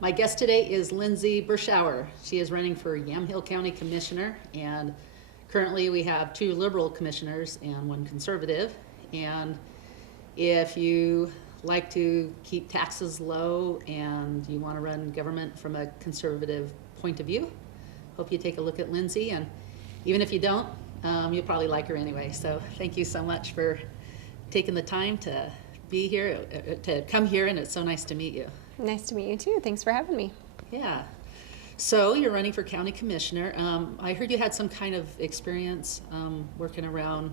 My guest today is Lindsay Berschauer. She is running for Yamhill County Commissioner, and currently we have 2 Liberal commissioners and 1 conservative. And if you like to keep taxes low and you want to run government from a conservative point of view, hope you take a look at Lindsay. And even if you don't, you'll probably like her anyway. So thank you so much for taking the time to be here, to come here, and it's so nice to meet you. Nice to meet you too. Thanks for having me. Yeah. So you're running for county commissioner. I heard you had some kind of experience working around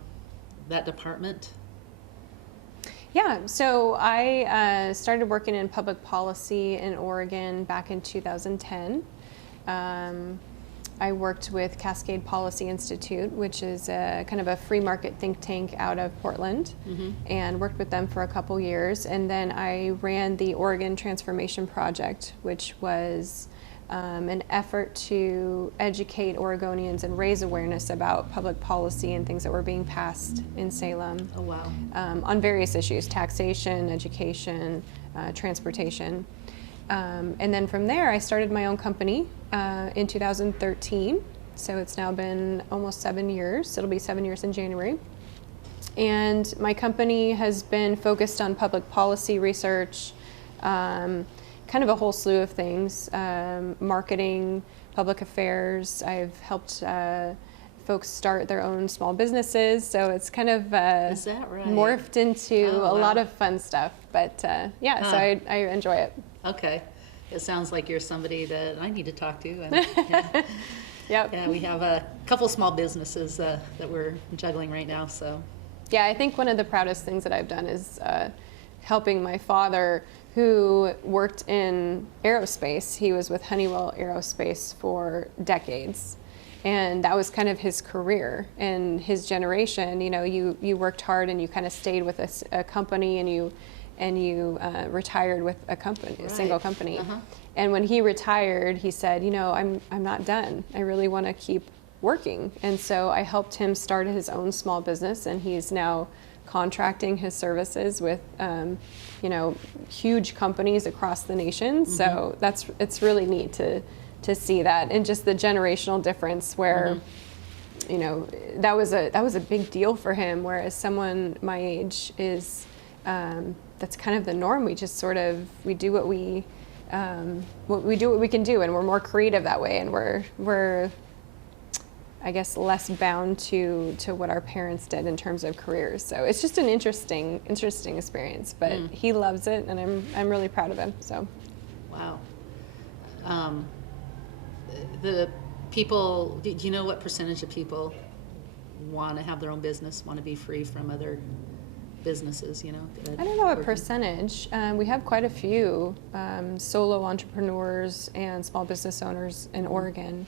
that department. Yeah, so I started working in public policy in Oregon back in 2010. I worked with Cascade Policy Institute, which is kind of a free market think tank out of Portland, and worked with them for a couple years. And then I ran the Oregon Transformation Project, which was an effort to educate Oregonians and raise awareness about public policy and things that were being passed in Salem. Oh, wow. On various issues: taxation, education, transportation. And then from there, I started my own company in 2013. So it's now been almost 7 years. It'll be 7 years in January. And my company has been focused on public policy research, kind of a whole slew of things, marketing, public affairs. I've helped folks start their own small businesses, so it's kind of Is that right? morphed into Oh, a wow. lot of fun stuff. But yeah, so I enjoy it. Okay. It sounds like you're somebody that I need to talk to. And, yeah, Yep. yeah, we have a couple small businesses that we're juggling right now. So Yeah, I think one of the proudest things that I've done is helping my father, who worked in aerospace. He was with Honeywell Aerospace for decades. And that was kind of his career and his generation. You know, you worked hard and you kind of stayed with a company, and you retired with a company, a single company. And when he retired, he said, you know, I'm not done. I really want to keep working. And so I helped him start his own small business, and he's now contracting his services with, you know, huge companies across the nation. So it's really neat to see that, and just the generational difference where, you know, that was a big deal for him, whereas someone my age is, that's kind of the norm. We just sort of, we do what we do what we can do, and we're more creative that way, and we're I guess less bound to what our parents did in terms of careers. So it's just an interesting experience, but he loves it, and I'm really proud of him. So wow. The people, do you know what percentage of people want to have their own business, want to be free from other businesses, you know? I don't know what percentage. We have quite a few solo entrepreneurs and small business owners in Oregon.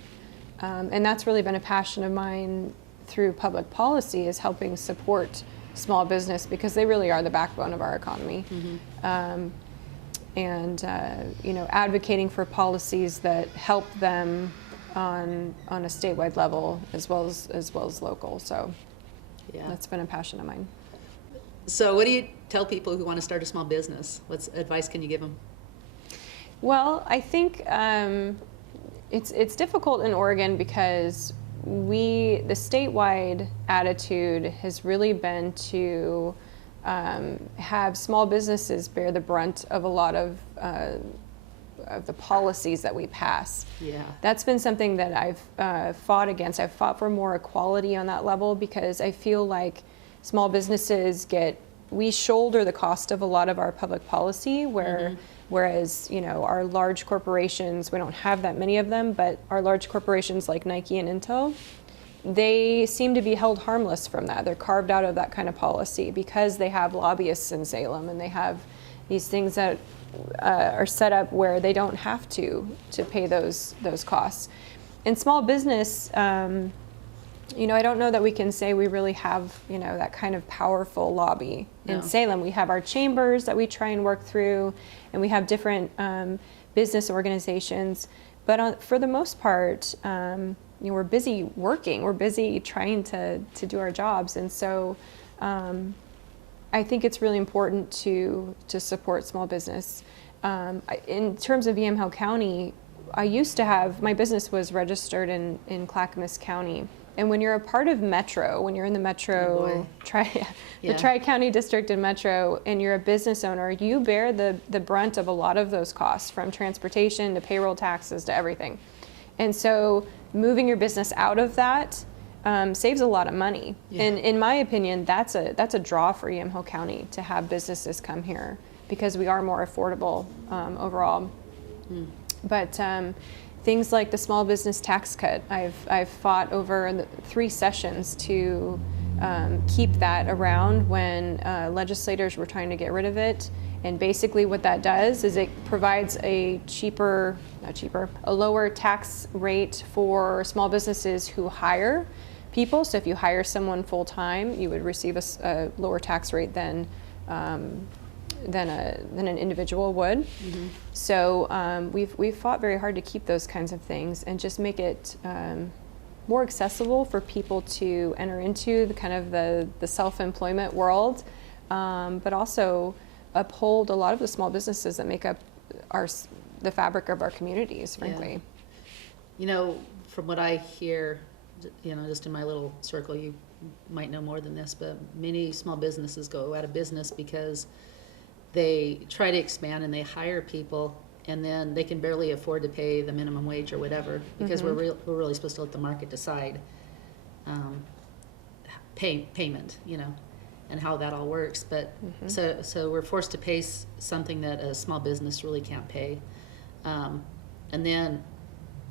And that's really been a passion of mine through public policy, is helping support small business, because they really are the backbone of our economy. And you know, advocating for policies that help them on a statewide level as well as local. So Yeah. that's been a passion of mine. So what do you tell people who want to start a small business? What advice can you give them? Well, I think it's difficult in Oregon because the statewide attitude has really been to have small businesses bear the brunt of a lot of the policies that we pass. Yeah. That's been something that I've fought against. I've fought for more equality on that level, because I feel like small businesses we shoulder the cost of a lot of our public policy, whereas, you know, our large corporations, we don't have that many of them, but our large corporations like Nike and Intel, they seem to be held harmless from that. They're carved out of that kind of policy because they have lobbyists in Salem, and they have these things that are set up where they don't have to pay those costs. In small business, you know, I don't know that we can say we really have, you know, that kind of powerful lobby in Salem. We have our chambers that we try and work through, and we have different business organizations. But for the most part, you know, we're busy working. We're busy trying to do our jobs, and so I think it's really important to support small business. In terms of Yamhill County, I used to have, my business was registered in Clackamas County. And when you're a part of Metro, when you're in the Metro, the Tri-County District and Metro, and you're a business owner, you bear the brunt of a lot of those costs, from transportation to payroll taxes to everything. And so moving your business out of that saves a lot of money. Yeah. And in my opinion, that's a draw for Yamhill County to have businesses come here, because we are more affordable overall. But things like the small business tax cut, I've fought over 3 sessions to keep that around when legislators were trying to get rid of it. And basically what that does is it provides a lower tax rate for small businesses who hire people. So if you hire someone full time, you would receive a lower tax rate than an individual would. Mm-hmm. So we've fought very hard to keep those kinds of things and just make it more accessible for people to enter into the self-employment world, but also uphold a lot of the small businesses that make up the fabric of our communities, frankly. Yeah. From what I hear, just in my little circle, you might know more than this, but many small businesses go out of business because they try to expand and they hire people, and then they can barely afford to pay the minimum wage or whatever, because we're really supposed to let the market decide payment, and how that all works. But so we're forced to pay something that a small business really can't pay, and then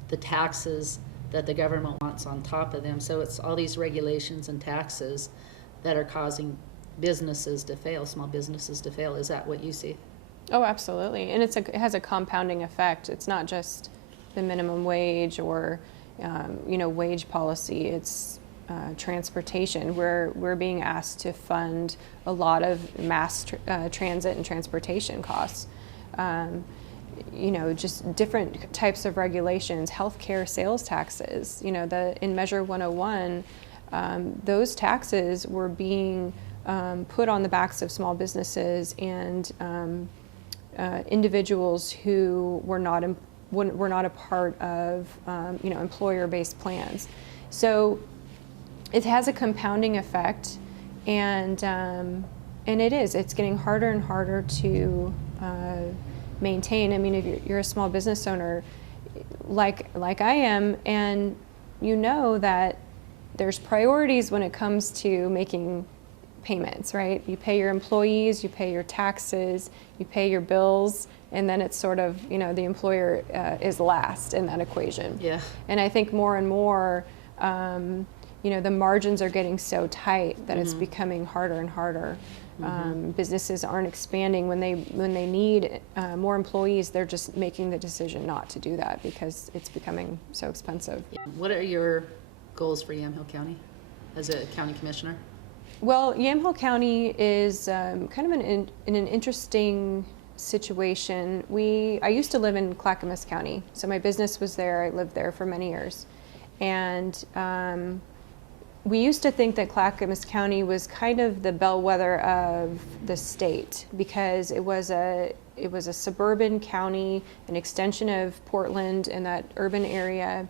the taxes that the government wants on top of them. So it's all these regulations and taxes that are causing businesses to fail, small businesses to fail. Is that what you see? Oh, absolutely. And it has a compounding effect. It's not just the minimum wage or wage policy. It's transportation. We're being asked to fund a lot of mass transit and transportation costs. Just different types of regulations, healthcare sales taxes. In Measure 101, those taxes were being put on the backs of small businesses and individuals who were not a part of employer-based plans. So it has a compounding effect, and it's getting harder and harder to maintain. I mean, if you're a small business owner, like I am, and that there's priorities when it comes to making payments, right? You pay your employees, you pay your taxes, you pay your bills, and then it's sort of, the employer is last in that equation. Yeah. And I think more and more, the margins are getting so tight that it's becoming harder and harder. Businesses aren't expanding when they need more employees. They're just making the decision not to do that because it's becoming so expensive. What are your goals for Yamhill County as a county commissioner? Well, Yamhill County is kind of in an interesting situation. I used to live in Clackamas County, so my business was there. I lived there for many years, and we used to think that Clackamas County was kind of the bellwether of the state because it was a suburban county, an extension of Portland in that urban area,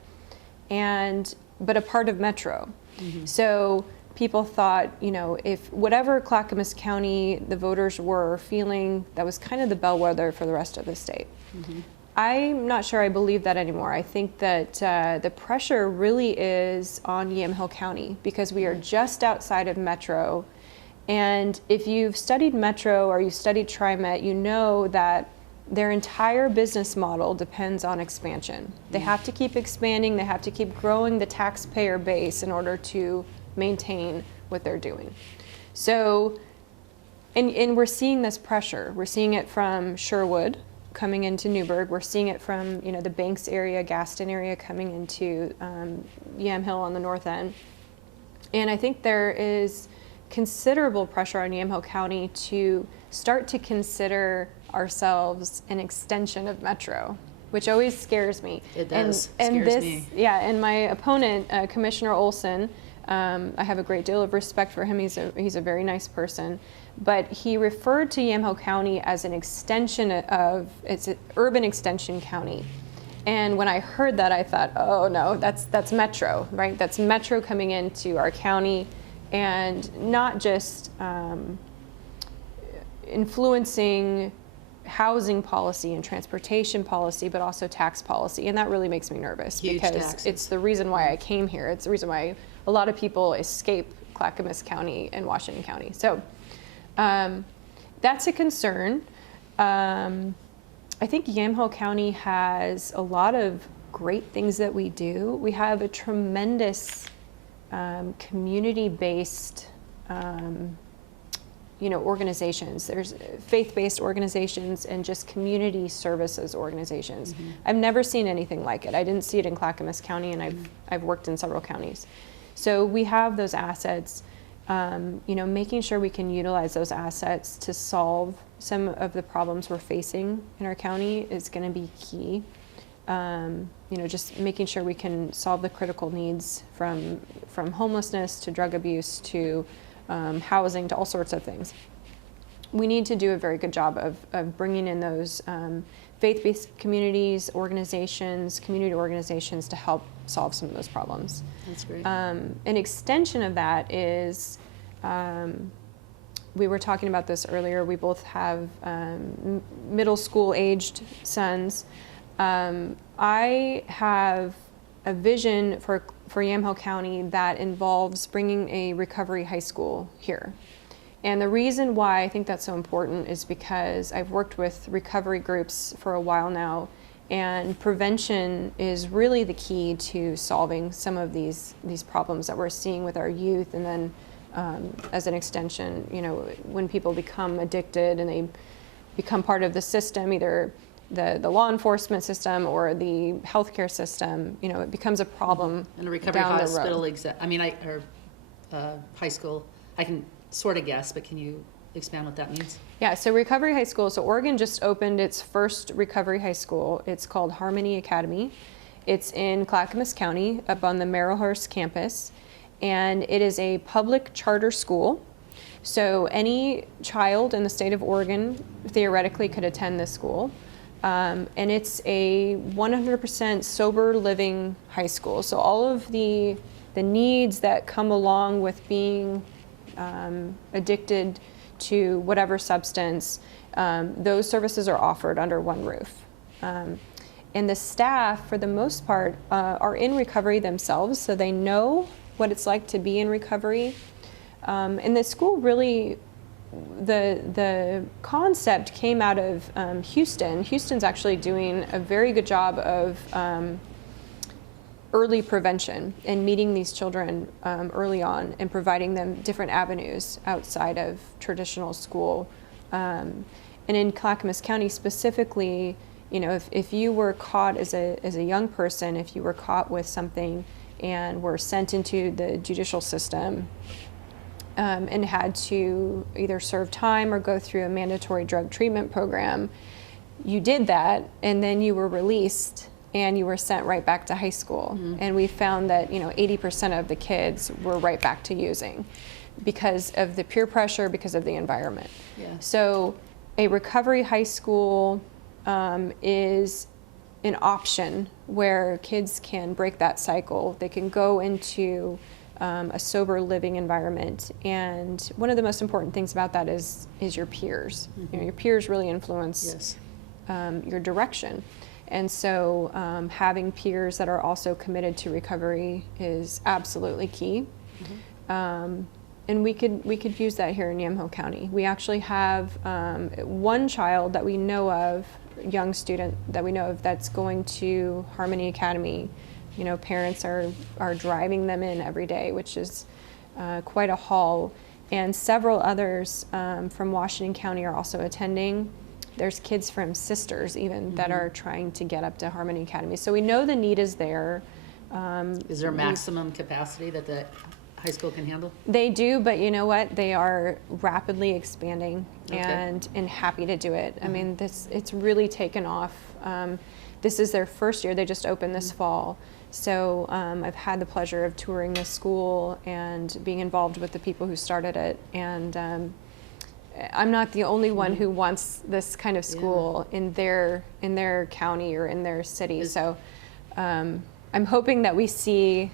but a part of Metro. So people thought, if whatever Clackamas County the voters were feeling, that was kind of the bellwether for the rest of the state. I'm not sure I believe that anymore. I think that the pressure really is on Yamhill County because we are just outside of Metro. And if you've studied Metro or you've studied TriMet, you know that their entire business model depends on expansion. They have to keep expanding. They have to keep growing the taxpayer base in order to maintain what they're doing. So, and we're seeing this pressure. We're seeing it from Sherwood coming into Newburgh. We're seeing it from the Banks area, Gaston area coming into Yamhill on the north end. And I think there is considerable pressure on Yamhill County to start to consider ourselves an extension of Metro, which always scares me. It does. Scares me. Yeah, and my opponent, Commissioner Olson, I have a great deal of respect for him. He's a very nice person, but he referred to Yamhill County as an extension of, it's an urban extension county. And when I heard that, I thought, oh no, that's Metro, right? That's Metro coming into our county, and not just influencing housing policy and transportation policy, but also tax policy. And that really makes me nervous. Huge because taxes. it's the reason why I came here. It's the reason why a lot of people escape Clackamas County and Washington County. So that's a concern. I think Yamhill County has a lot of great things that we do. We have a tremendous community-based organizations. There's faith-based organizations and just community services organizations. Mm-hmm. I've never seen anything like it. I didn't see it in Clackamas County, and I've worked in several counties. So we have those assets. Making sure we can utilize those assets to solve some of the problems we're facing in our county is going to be key. Just making sure we can solve the critical needs from homelessness to drug abuse to housing to all sorts of things. We need to do a very good job of bringing in those faith-based communities, community organizations to help solve some of those problems. That's great. An extension of that is, we were talking about this earlier, we both have middle school aged sons. I have a vision for Yamhill County that involves bringing a recovery high school here. And the reason why I think that's so important is because I've worked with recovery groups for a while now, and prevention is really the key to solving some of these problems that we're seeing with our youth. And then as an extension, when people become addicted and they become part of the system, either the law enforcement system or the healthcare system, it becomes a problem. And a recovery down the hospital, road. high school, I can sort of guess, but can you expand what that means? Yeah, so Recovery High School, so Oregon just opened its first Recovery High School. It's called Harmony Academy. It's in Clackamas County, up on the Marylhurst campus, and it is a public charter school. So any child in the state of Oregon theoretically could attend this school. And it's a 100% sober living high school. So all of the needs that come along with being addicted to whatever substance, those services are offered under one roof. And the staff, for the most part, are in recovery themselves, so they know what it's like to be in recovery. And the school really, the concept came out of Houston. Houston's actually doing a very good job of early prevention and meeting these children early on and providing them different avenues outside of traditional school. And in Clackamas County specifically, if you were caught as a young person, if you were caught with something and were sent into the judicial system and had to either serve time or go through a mandatory drug treatment program, you did that and then you were released and you were sent right back to high school. Mm-hmm. And we found that 80% of the kids were right back to using because of the peer pressure, because of the environment. Yeah. So a recovery high school is an option where kids can break that cycle. They can go into a sober living environment. And one of the most important things about that is your peers. Mm-hmm. Your peers really influence your direction. And so having peers that are also committed to recovery is absolutely key. Mm-hmm. And we could use that here in Yamhill County. We actually have one child that we know of, young student that we know of, that's going to Harmony Academy. Parents are driving them in every day, which is quite a haul. And several others from Washington County are also attending. There's kids from Sisters even that are trying to get up to Harmony Academy. So we know the need is there. Is there a maximum capacity that the high school can handle? They do, but you know what? They are rapidly expanding and happy to do it. I mean, it's really taken off. This is their first year. They just opened this fall. So I've had the pleasure of touring this school and being involved with the people who started it. And I'm not the only one who wants this kind of school in their county or in their city. So I'm hoping that we see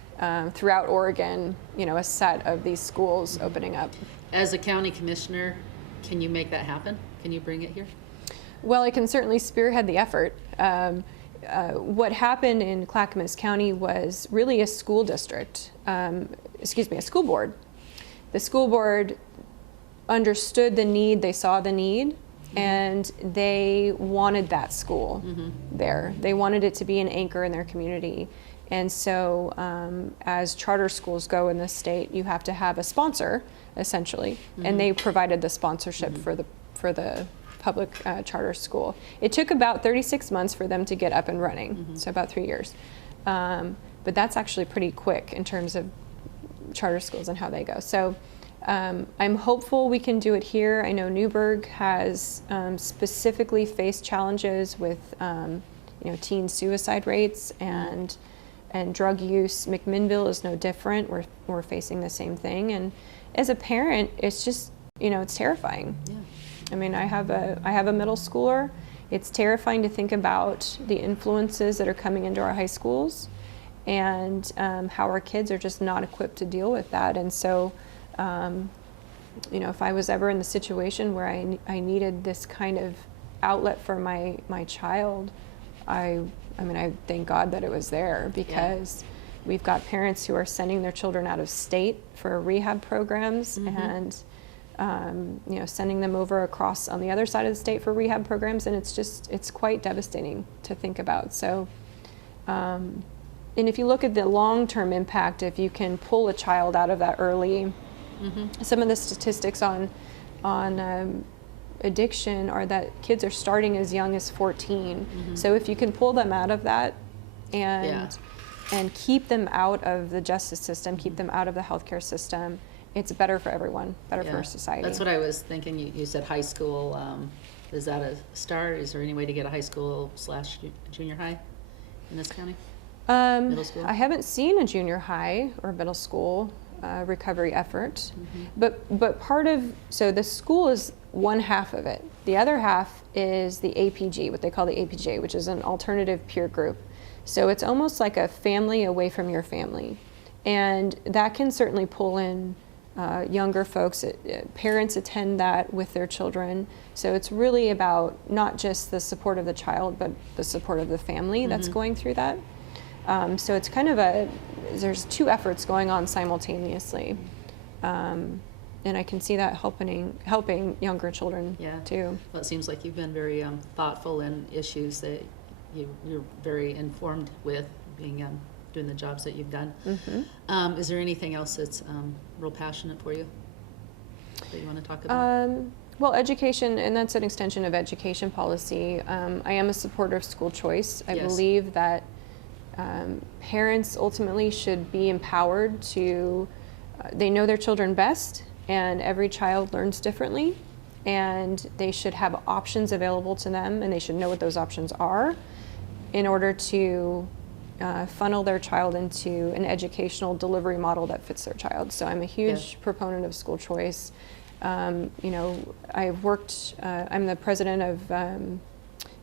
throughout Oregon, a set of these schools opening up. As a county commissioner, can you make that happen? Can you bring it here? Well, I can certainly spearhead the effort. What happened in Clackamas County was really a school district, a school board. The school board understood the need, they saw the need, and they wanted that school there. They wanted it to be an anchor in their community. And so as charter schools go in the state, you have to have a sponsor, essentially, and they provided the sponsorship for the public charter school. It took about 36 months for them to get up and running, so about 3 years. But that's actually pretty quick in terms of charter schools and how they go. So I'm hopeful we can do it here. I know Newburgh has specifically faced challenges with teen suicide rates and drug use. McMinnville is no different. We're facing the same thing. And as a parent, it's just, it's terrifying. Yeah. I mean, I have a middle schooler. It's terrifying to think about the influences that are coming into our high schools and how our kids are just not equipped to deal with that. And so, if I was ever in the situation where I needed this kind of outlet for my child, I thank God that it was there, because we've got parents who are sending their children out of state for rehab programs and sending them over across on the other side of the state for rehab programs, and it's quite devastating to think about. So, and if you look at the long-term impact, if you can pull a child out of that early, some of the statistics on addiction are that kids are starting as young as 14. So if you can pull them out of that and keep them out of the justice system, keep them out of the healthcare system, it's better for everyone, better for our society. That's what I was thinking. You said high school. Is that a start? Is there any way to get a high school / junior high in this county? Middle school? I haven't seen a junior high or middle school recovery effort, but so the school is one half of it. The other half is the APG, what they call the APJ, which is an alternative peer group. So it's almost like a family away from your family. And that can certainly pull in younger folks. Parents attend that with their children. So it's really about not just the support of the child, but the support of the family that's going through that. So it's kind of there's two efforts going on simultaneously. And I can see that helping younger children too. Well, it seems like you've been very thoughtful in issues that you're very informed with, doing the jobs that you've done. Is there anything else that's real passionate for you that you want to talk about? Well, education, and that's an extension of education policy. I am a supporter of school choice. I believe that parents ultimately should be empowered to, they know their children best, and every child learns differently, and they should have options available to them, and they should know what those options are in order to funnel their child into an educational delivery model that fits their child. So I'm a huge proponent of school choice. I've worked, I'm the president of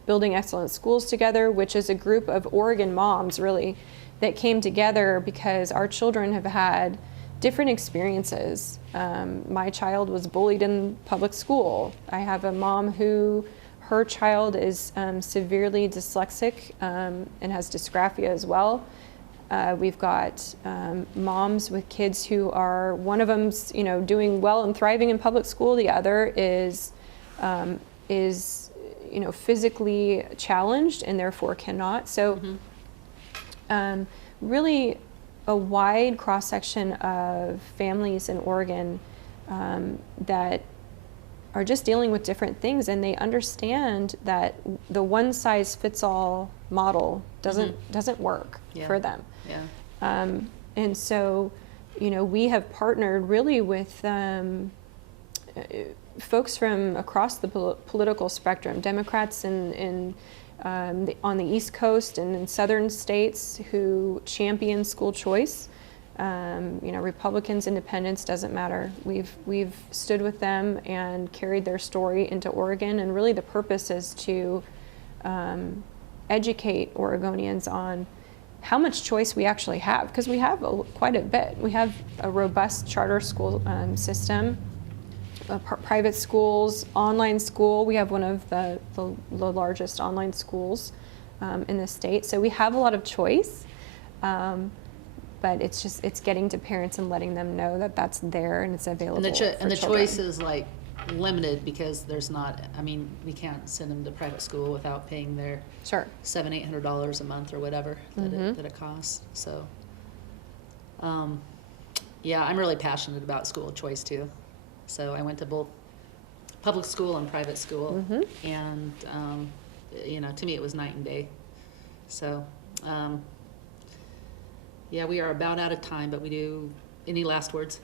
Building Excellent Schools Together, which is a group of Oregon moms, really, that came together because our children have had different experiences. My child was bullied in public school. I have a mom who, her child is severely dyslexic and has dysgraphia as well. We've got moms with kids who are, one of them's doing well and thriving in public school. The other is physically challenged and therefore cannot. So really a wide cross-section of families in Oregon that are just dealing with different things, and they understand that the one-size-fits-all model doesn't work for them. And so, we have partnered really with folks from across the political spectrum, Democrats on the East Coast and in southern states who champion school choice. Republicans, independents, doesn't matter. We've stood with them and carried their story into Oregon, and really the purpose is to educate Oregonians on how much choice we actually have, because we have quite a bit. We have a robust charter school system, private schools, online school. We have one of the largest online schools in the state, so we have a lot of choice. But it's getting to parents and letting them know that that's there and it's available. And the choice is like limited, because there's not, we can't send them to private school without paying their $700-800 a month or whatever that it costs. So, yeah, I'm really passionate about school choice too. So I went to both public school and private school, and to me it was night and day. So. Yeah, we are about out of time, but any last words?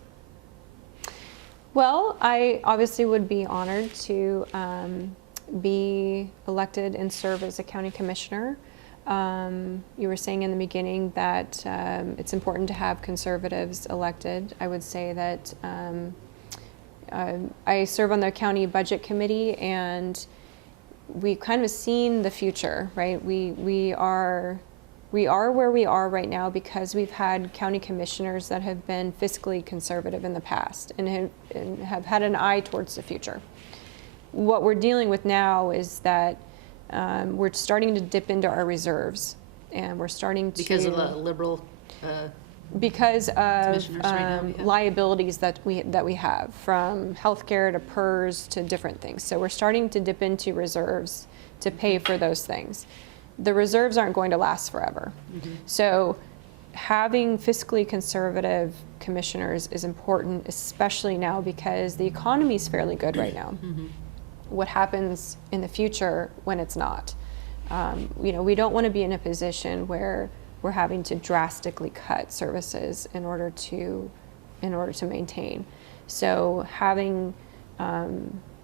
Well, I obviously would be honored to be elected and serve as a county commissioner. You were saying in the beginning that it's important to have conservatives elected. I would say that I serve on the county budget committee, and we've kind of seen the future, right? We are where we are right now because we've had county commissioners that have been fiscally conservative in the past and have had an eye towards the future. What we're dealing with now is that we're starting to dip into our reserves, and we're starting to... Because of the liberal... because of commissioners right now, liabilities that we have, from healthcare to PERS to different things. So we're starting to dip into reserves to pay for those things. The reserves aren't going to last forever. So having fiscally conservative commissioners is important, especially now because the economy is fairly good right now. What happens in the future when it's not? We don't want to be in a position where we're having to drastically cut services in order to maintain. So having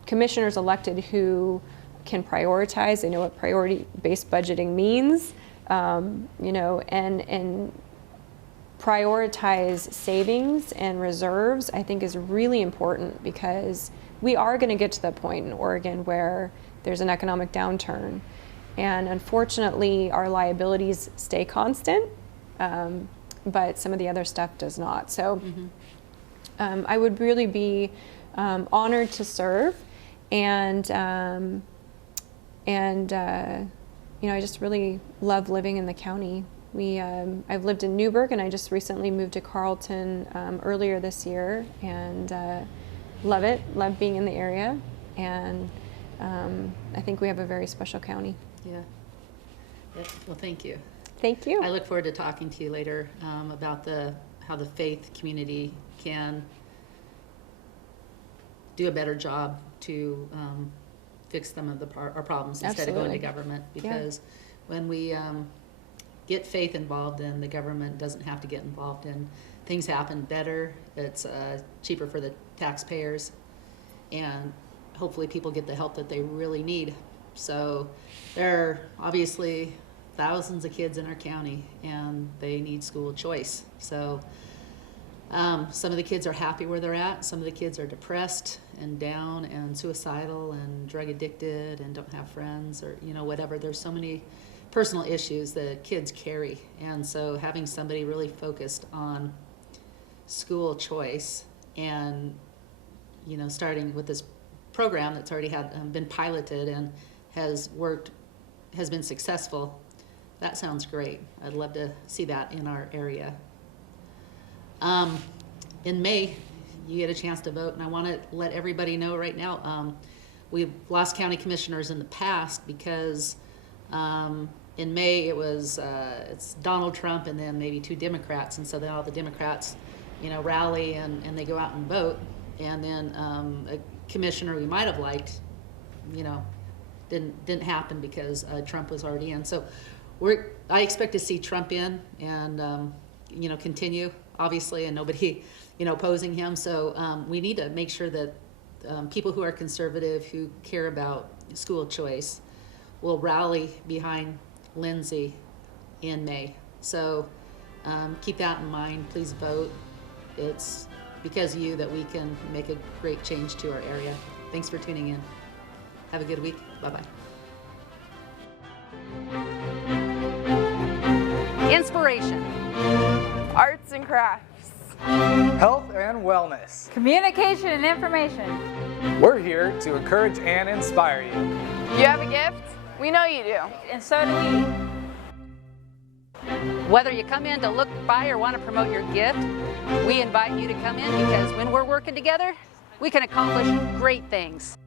commissioners elected who can prioritize, they know what priority-based budgeting means, and prioritize savings and reserves, I think is really important, because we are going to get to the point in Oregon where there's an economic downturn. And unfortunately, our liabilities stay constant, but some of the other stuff does not. So I would really be honored to serve, and I just really love living in the county. I've lived in Newburgh, and I just recently moved to Carlton earlier this year, and love it, love being in the area, and I think we have a very special county. Yeah. Well, thank you. Thank you. I look forward to talking to you later about how the faith community can do a better job to fix some of our problems instead of going to government, because when we get faith involved, then the government doesn't have to get involved, and things happen better. It's cheaper for the taxpayers, and hopefully people get the help that they really need. So there are obviously thousands of kids in our county, and they need school choice. So some of the kids are happy where they're at. Some of the kids are depressed and down and suicidal and drug addicted and don't have friends, or whatever. There's so many personal issues that kids carry, and so having somebody really focused on school choice, and starting with this program that's already been piloted and has been successful, that sounds great. I'd love to see that in our area. In May, you get a chance to vote, and I want to let everybody know right now, we've lost county commissioners in the past because in May it's Donald Trump and then maybe 2 Democrats, and so then all the Democrats rally and they go out and vote, and then a commissioner we might have liked didn't happen because Trump was already in. So I expect to see Trump in and continue, obviously, and nobody opposing him. So we need to make sure that people who are conservative, who care about school choice, will rally behind Lindsay in May. So Keep that in mind. Please vote. It's because of you that we can make a great change to our area. Thanks for tuning in. Have a good week. Bye-bye. Inspiration. Arts and crafts. Health and wellness. Communication and information. We're here to encourage and inspire you. You have a gift? We know you do. And so do we. Whether you come in to look, buy, or want to promote your gift, we invite you to come in because when we're working together, we can accomplish great things.